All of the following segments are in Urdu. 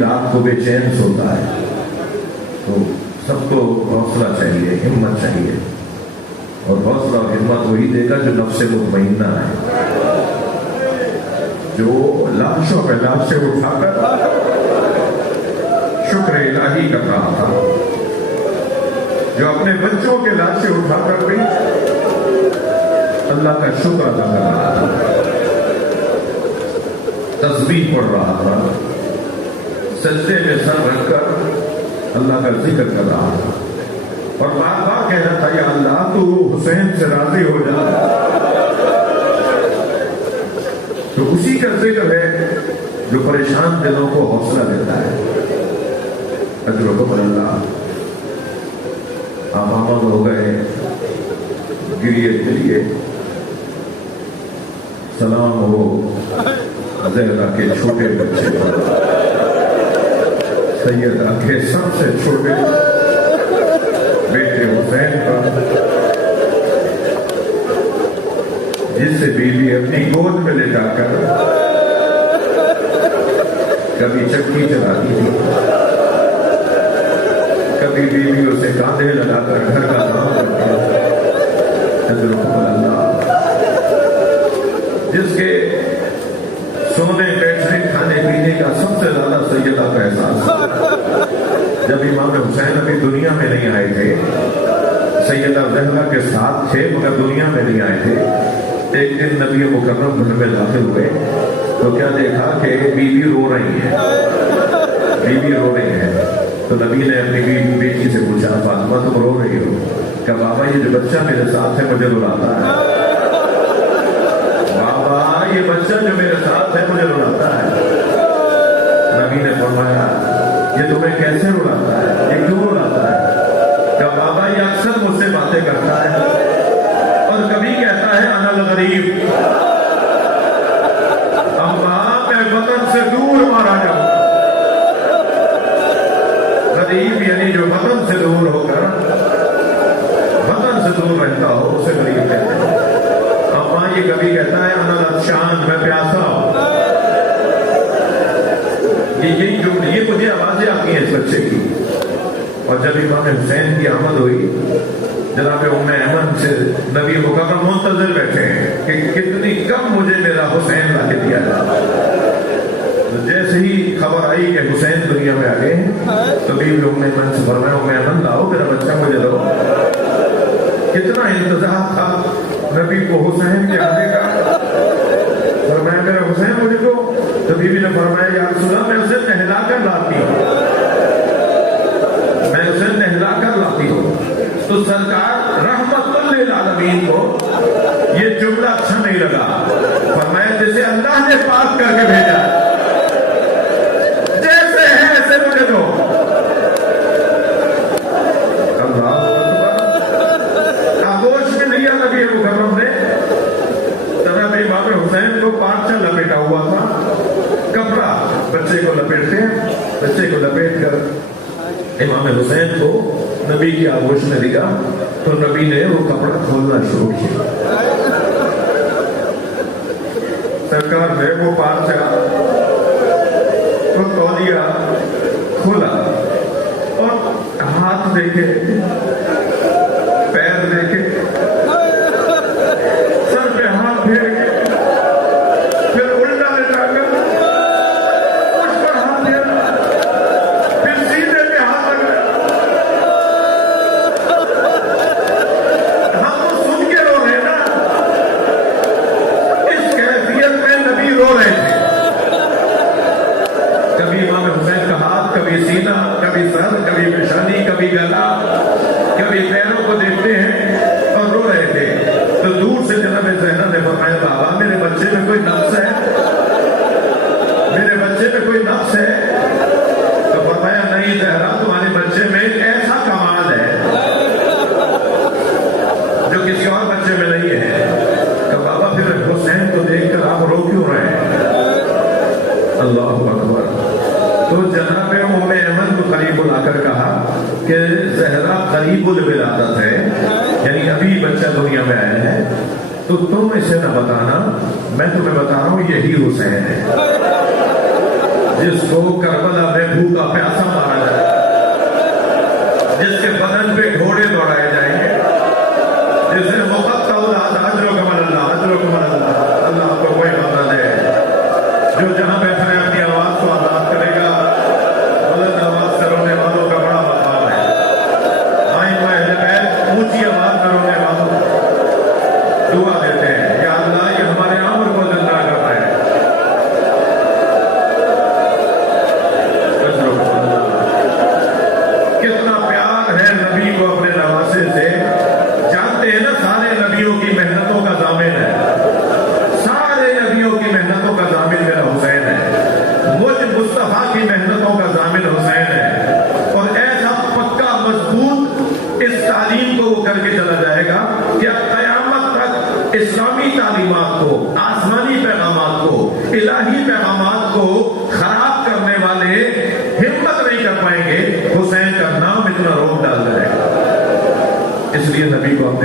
رات کو بے چین سوتا ہے. تو سب کو حوصلہ چاہیے، ہمت چاہیے، اور حوصلہ اور ہمت وہی دے گا جو نفس مطمئنہ ہے، جو لاشوں پہ لاشیں اٹھا کر شکر الہی کر رہا تھا، جو اپنے بچوں کے لاشیں اٹھا کر بھی اللہ کا شکر ادا کر رہا تھا، تسبیح پڑھ رہا تھا، سجدے میں سر رکھ کر اللہ کا ذکر کر رہا تھا، اور بار بار کہہ رہا تھا یا اللہ تو حسین سے راضی ہو جا. تو اسی کا ذکر ہے جو پریشان دلوں کو حوصلہ دیتا ہے. اجرکم اللہ. آپ آمد ہو گئے گریے کے لیے. سلام ہو زہرا کے چھوٹے بچے پر، سیدہ کے سب سے چھوٹے بیٹے حسین پر، جس سے بیوی اپنی گود میں لے جا کر کبھی چکی چلاتی تھی، کبھی بیوی اسے کاندھے لگا کر گھر کا کام کرتی ہے. حضرت اللہ جس کے سونے بیٹھنے کھانے پینے کا سب سے زیادہ سیدہ کا احساس. جب امام حسین ابھی دنیا میں نہیں آئے تھے، سیدہ زہرا کے ساتھ تھے مگر دنیا میں نہیں آئے تھے. ایک دن نبی مکرم گھر میں داخل ہوئے تو کیا دیکھا کہ بیوی رو رہی ہے، بیوی رو رہی ہے. تو نبی نے اپنی بیٹی سے پوچھا فاطمہ تم رو رہی ہو؟ کہ بابا یہ جو بچہ میرے ساتھ ہے مجھے رلاتا ہے. بابا یہ بچہ جو میرے ساتھ ہے مجھے رلاتا ہے. نبی نے فرمایا یہ تمہیں کیسے رلاتا ہے، یہ کیوں رلاتا ہے؟ کہ بابا یہ اکثر مجھ سے باتیں کرتا ہے اور کبھی کہتا ہے انا الغریب، اماں میں وطن سے دور مارا جاؤں. غریب یعنی جو وطن سے دور ہو کر وطن سے دور رہتا ہو اسے غریب کہتے ہیں. اماں یہ کبھی کہتا ہے انا العطشان، میں پیاسا ہوں. یہ مجھے آوازیں آتی ہیں اس بچے کی. اور جب امام حسین کی آمد ہوئی، جناب ام ایمن سے نبی مکرم منتظر بیٹھے ہیں کہ کتنی کم مجھے میرا حسین لا کے دیا جائے. جیسے ہی خبر آئی کہ حسین دنیا میں آ گئے تو بیوی ام ایمن سے فرمایا ام ایمن لاؤ میرا بچہ مجھے دو. کتنا انتظار تھا نبی کو حسین کے آنے کا. فرمایا میرا حسین مجھے دو. تو بیوی نے فرمایا یا رسول اللہ میں اسے نہلا کر لاتی ہوں، میں اسے نہلا کر لاتی ہوں. تو سرکار رحمت للعالمین کو یہ جملہ اچھا نہیں لگا. فرمایا جیسے اللہ نے پاک کر کے بھیجا، جیسے ہے ایسے مجھے دو. اللہ آغوش میں لیا نبی مکرم نے. جناب امام حسین کو پارچہ لپیٹا ہوا تھا، کپڑا بچے کو لپیٹتے ہیں، بچے کو لپیٹ کر امام حسین کو نبی کی آغوش میں لیا تو نبی نے وہ کپڑا کھولنا شروع کیا. سرکار نے وہ پارچہ وہ تولیہ کھولا اور ہاتھ دیکھے، پیر دیکھے، سر پہ ہاتھ پھیر کے پھر الٹا لٹا کر اس پر ہاتھ پھیرا، پھر سیدھے پہ ہاتھ لگایا. ہم تو سن کے رو رہے نا، اس کیفیت میں نبی رو رہے تھے. کبھی امام حسین کا ہاتھ، کبھی سینہ، کبھی سر، کبھی پیشانی، کبھی گلا، کبھی پیروں کو دیکھتے ہیں اور رو رہے تھے. تو دور سے جناب زہرا نے فرمایا بابا میرے بچے میں کوئی نقص ہے، میرے بچے میں کوئی نقص ہے. تو فرمایا نہیں زہرا تمہارے بچے میں ایک ایسا کمال ہے جو کسی اور بچے میں نہیں ہے. کہ بابا پھر حسین کو دیکھ کر آپ رو کیوں رہے ہیں؟ اللہ اکبر. تو جناب ام ایمن کو قریب بلا کر کہا کہ زہرا قریب الولادت ہے، یعنی ابھی بچہ دنیا میں آیا ہے، تو تم اسے نہ بتانا، میں تمہیں بتا رہا ہوں یہی حسین ہے جس کو کربلا میں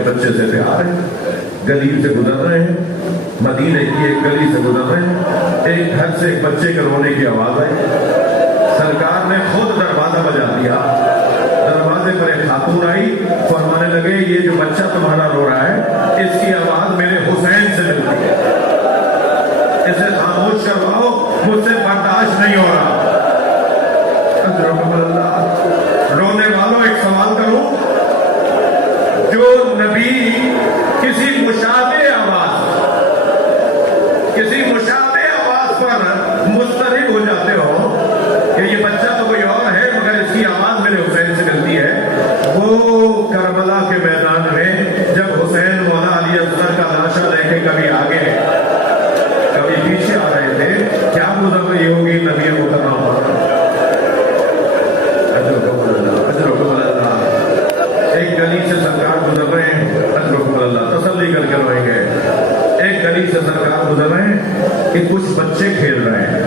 بچے سے پیار ہے. گلی سے گزر رہے ہیں, مدینے کی ایک گلی سے گزر رہے ہیں, ایک گھر سے ایک بچے کے رونے کی آواز آئی. سرکار نے خود دروازہ بجا دیا. دروازے پر ایک خاتون آئی, فرمانے لگے یہ جو بچہ تمہارا رو رہا ہے اس کی آواز میرے حسین سے ملتی ہے, اسے خاموش کرواؤ, مجھ سے برداشت نہیں ہو رہا. اللہ, رونے والوں ایک سوال کروں, جو نبی کسی مشابہ آواز پر مسترب ہو جاتے ہو کہ یہ بچہ تو کوئی اور ہے مگر اس کی آواز میرے حسین سے ملتی ہے, وہ کربلا کے میدان میں جب حسین مولا علی اصغر کا لاشا لے کے کبھی آگے کبھی پیچھے آ رہے تھے, کیا گزر رہی ہوگی نبی مکرم پر. ایک گلی سے سرکار گزر رہے ہیں, اللہ تسلی کر کے روئیں گے. ایک گلی سے سرکار گزر رہے ہیں کہ کچھ بچے کھیل رہے ہیں.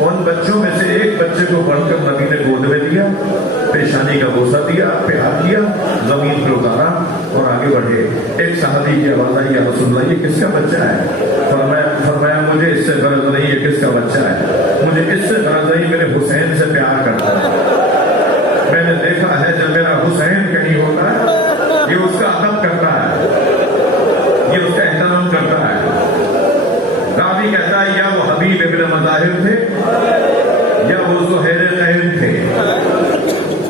ان بچوں میں سے ایک بچے کو پڑھ کر نبی نے گود میں لیا, پیشانی کا بوسہ دیا, پیار کیا, زمین پہ اتارا اور آگے بڑھے. ایک صحابی کی آواز آئی, یا رسول اللہ یہ کس کا بچہ ہے؟ فرمایا مجھے اس سے غرض نہیں یہ کس کا بچہ ہے, مجھے اس سے غرض نہیں میرے حسین سے پیار کرتا ہے. میں نے دیکھا ہے جب میرا حسین کہیں ہوتا ہے یہ اس کا ادب کرتا ہے, یہ اس کا احترام کرتا ہے. راوی کہتا ہے یا وہ حبیب ابن مظاہر تھے یا وہ زہیر قین تھے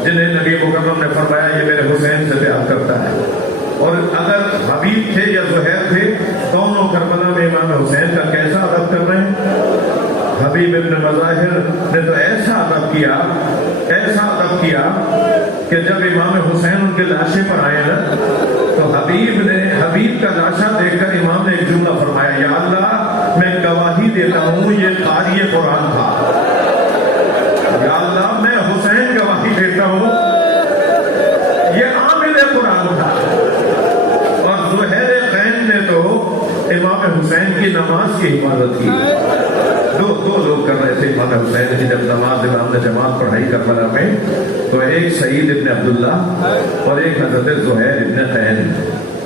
جنہیں نبی مکرم نے فرمایا یہ میرے حسین سے پیار کرتا ہے. اور اگر حبیب تھے یا زہیر تھے, دونوں کربلا میں امام حسین کا کیسا ادب کر رہے ہیں. حبیب ابن مظاہر نے تو ایسا ادب کیا کہ جب امام حسین ان کے لاشے پر آئے نا تو حبیب کا لاشا دیکھ کر امام نے ایک جملہ فرمایا, یا اللہ میں گواہی دیتا ہوں یہ قاری قرآن تھا. یا اللہ میں حسین گواہی دیتا ہوں یہ عامل قرآن تھا. اور زہیر قین نے تو امام حسین کی نماز کی حفاظت کی. دو لوگ کر رہے تھے امام حسین کی جب نماز امام نے جماعت پڑھائی کربلا میں, تو ایک سعید ابن عبداللہ اور ایک حضرت زہیر ابن قین,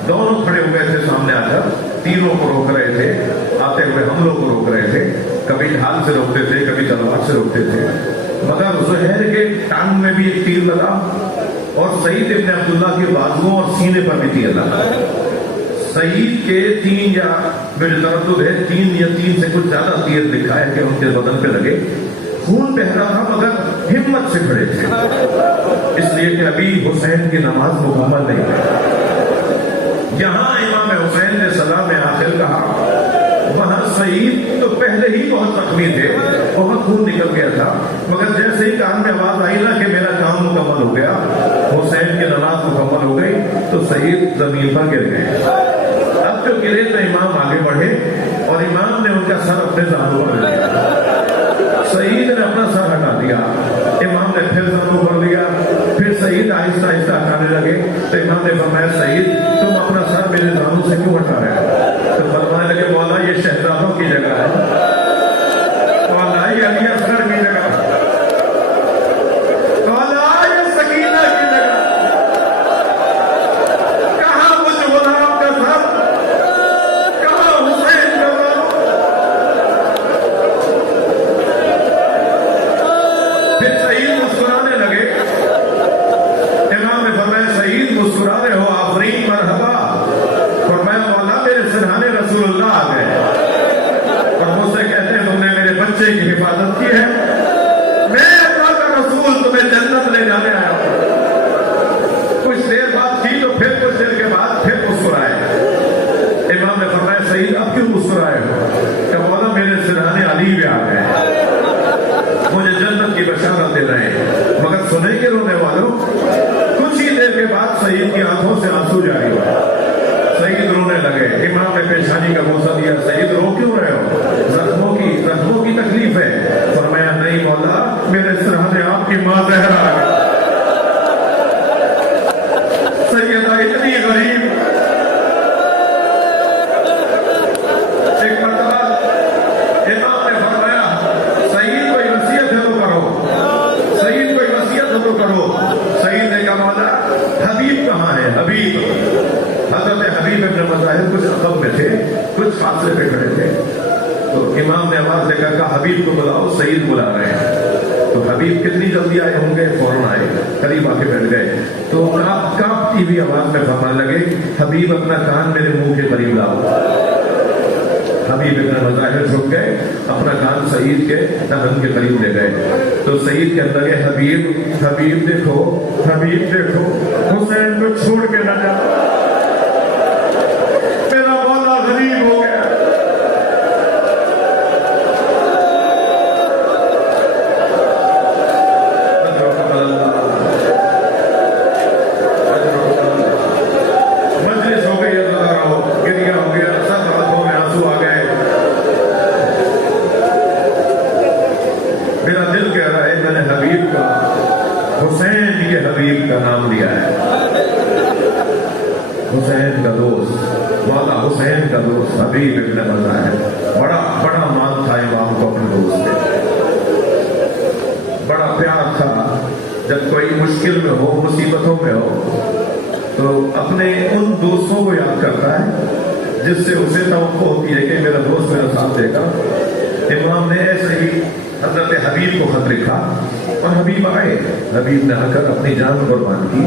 دونوں کھڑے ہوئے تھے سامنے آ کر, تینوں کو روک رہے تھے, آتے ہوئے حملوں کو روک رہے تھے. کبھی ڈھال سے روکتے تھے, کبھی تلوار سے روکتے تھے. مگر زہیر کے ٹانگ میں بھی ایک تیر لگا اور سعید ابن عبداللہ کے بازوؤں اور سینے پر بھی تیر لگا. سعید کے 3 یا میرے تردد ہے 3 یا 3 سے کچھ زیادہ تیر لکھا ہے کہ ان کے بدن پہ لگے. خون بہ رہا تھا مگر ہمت سے کھڑے تھے, اس لیے کہ ابھی حسین کی نماز مکمل نہیں ہے. یہاں امام حسین نے سلام آخر کہا, وہاں سعید تو پہلے ہی بہت زخمی تھے, بہت خون نکل گیا تھا, مگر جیسے ہی کان میں آواز آئی نا کہ میرا کام مکمل ہو گیا, حسین کی نماز مکمل ہو گئی, تو سعید زمین پر گر گئے. اب جو گرے تو امام آگے بڑھے اور امام نے ان کا سر اپنے زانوں پر لیا. سعید نے اپنا سر ہٹا دیا, امام نے پھر زانوں پر لیا, پھر سعید آہستہ آہستہ ہٹانے لگے. تو امام نے فرمایا سعید تم اپنا سر میرے زانوں سے کیوں ہٹا رہے ہو؟ تو فرمانے لگے مولا یہ شہزادوں کی جگہ ہے, مولا یہ علی اصغر کی جگہ ہے, مولا یہ سکینہ کی جگہ. کہاں مجھ غلام کا سر, کہاں حسین کا سر. پھر سعید مسکرانے لگے. امام نے فرمایا سعید مسکرا رہے ہو, آفرین مرحبا. فرمایا مولا میرے سرحانے رسول اللہ آ گئے اور مجھ سے کہتے ہیں تم نے میرے بچے کی حفاظت کی ہے, میں اللہ کا رسول تمہیں جنت لے جانے آیا ہوں. کچھ دیر بات کی تو پھر کچھ دیر کے بعد پھر مسکرائے. امام نے فرمایا سعید اب کیوں مسکرائے ہو؟ کہ مولا میرے سرحانے علی بھی آ گئے, مجھے جنت کی بشارت دے رہے ہیں. مگر سنیں گے رونے والوں, کچھ ہی دیر کے بعد سعید کی آنکھوں سے آنسو جاری ہوئے. سعید رونے لگے. امام نے پیشانی کا بوسہ دیا, سعید رو کیوں رہے ہو؟ زخموں کی تکلیف ہے. فرمایا آواز دے کر کہا حبیب کو بلاؤ، سعید بلا رہے ہیں۔ تو حبیب کتنی جلدی آئے ہوں گے، فوراً آئے، قریب آ کے بیٹھ گئے۔ تو آپ کانپتی ہوئی آواز میں فرمانے لگے حبیب اپنا کان میرے منہ کے قریب لاؤ۔ حبیب ابن مظاہر جھک گئے، اپنا کان سعید کے دہن کے قریب لے گئے۔ تو سعید کہنے لگے حبیب حبیب دیکھو، حبیب دیکھو، حسین کو چھوڑ کے نہ جا، میرا مولا غریب ہو گیا۔ مجلس ہو گئی، گریا ہو گیا، سب آنکھوں میں آنسو آ گئے۔ میرا دل کہہ رہا ہے میں نے حبیب کا، حسین کے حبیب کا نام لیا ہے، حسین کا دوست، مولا حسین کا دوست حبیب ابن مظاہر۔ بڑا مان تھا امام کو اپنے دوست سے، بڑا پیار تھا۔ جب کوئی مشکل میں ہو، مصیبتوں میں ہو، تو اپنے ان دوستوں کو یاد کرتا ہے جس سے اسے توقع ہوتی ہے کہ میرا دوست میرا ساتھ دے گا۔ امام نے ایسے ہی حضرت حبیب کو خط لکھا اور حبیب آئے۔ حبیب نے آ کر اپنی جان قربان کی،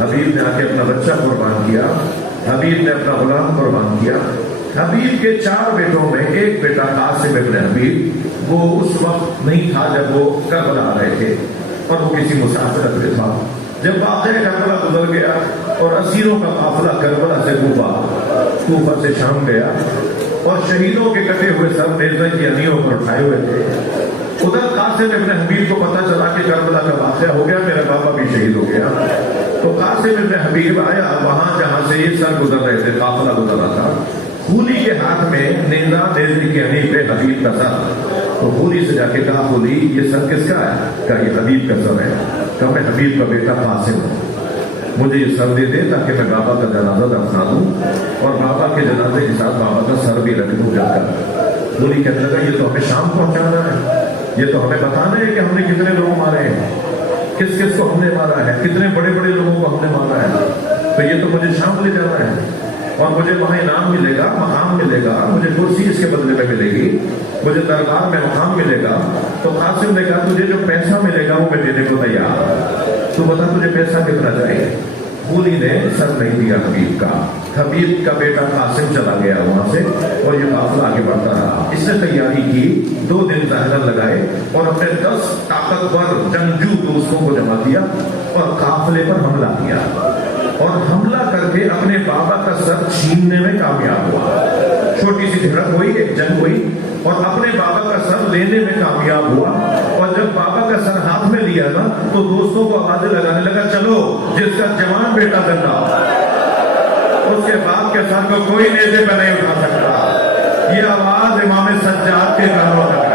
حبیب نے آ کے اپنا بچہ قربان کیا، حبیب نے اپنا غلام قربان کیا۔ حبیب کے 4 بیٹوں میں ایک بیٹا قاسم ابن حبیب، وہ اس وقت نہیں تھا جب وہ کربلا آ رہے تھے، اور وہ کسی مسافرت میں تھا۔ جب واقعہ کربلا گزر گیا اور اسیروں کا قافلہ کربلا سے کوفہ سے شام گیا، اور شہیدوں کے کٹے ہوئے سر نیزے کی انیوں پر اٹھائے ہوئے تھے، ادھر قاسم ابن حبیب کو پتا چلا کہ کربلا کا واقعہ ہو گیا، میرا بابا بھی شہید ہو گیا۔ تو قاسم ابن حبیب آیا وہاں جہاں سے یہ سر گزر رہے تھے، قافلہ گزر رہا تھا۔ خولی کے ہاتھ میں نیزہ، نیزے کی انی پہ حبیب کا سر۔ تو خولی سے جا کے کہا خولی یہ سر کس کا ہے؟ کہا یہ حبیب کا سر ہے۔ کہا میں حبیب کا بیٹا قاسم ہوں، مجھے یہ سر دے دے تاکہ میں بابا کا جنازہ دفنا دوں اور بابا کے جنازے کے ساتھ بابا کا سر بھی رکھ دوں جا کر۔ خولی کہنے لگا یہ تو ہمیں شام پہنچانا ہے، یہ تو ہمیں بتانا ہے کہ ہم نے کتنے لوگ مارے ہیں، کس کس کو ہم نے مارا ہے، کتنے بڑے بڑے لوگوں کو ہم نے مارا ہے، تو یہ تو مجھے شام لے جانا ہے اور مجھے وہاں انعام ملے گا، مقام ملے گا، مجھے کرسی اس کے بدلے میں ملے گی، مجھے دربار میں مقام ملے گا۔ تو قاسم نے کہا تجھے جو پیسہ ملے گا وہ میں دینے کو تیار ہوں، تو بتا تجھے پیسہ کتنا چاہیے۔ خولی نے سر نہیں دیا حبیب کا، حبیب کا بیٹا قاسم چلا گیا وہاں سے، اور یہ قافلہ آگے بڑھتا رہا۔ اس نے تیاری کی، 2 دن ظاہرا لگائے اور اپنے 10 طاقتور جنگجو دوستوں کو جمع کیا اور قافلے پر حملہ کیا، اور حملہ کر کے اپنے بابا کا سر چھیننے میں کامیاب ہوا۔ چھوٹی سی جھڑپ ہوئی، ایک جنگ ہوئی، اور اپنے بابا کا سر لینے میں کامیاب ہوا۔ اور جب بابا کا سر ہاتھ میں لیا نا تو دوستوں کو آوازیں لگانے لگا چلو جس کا جوان بیٹا زندہ اس کے باپ کے سر کو کوئی نیزے پہ نہیں اٹھا سکتا۔ یہ آواز امام سجاد کے کانوں میں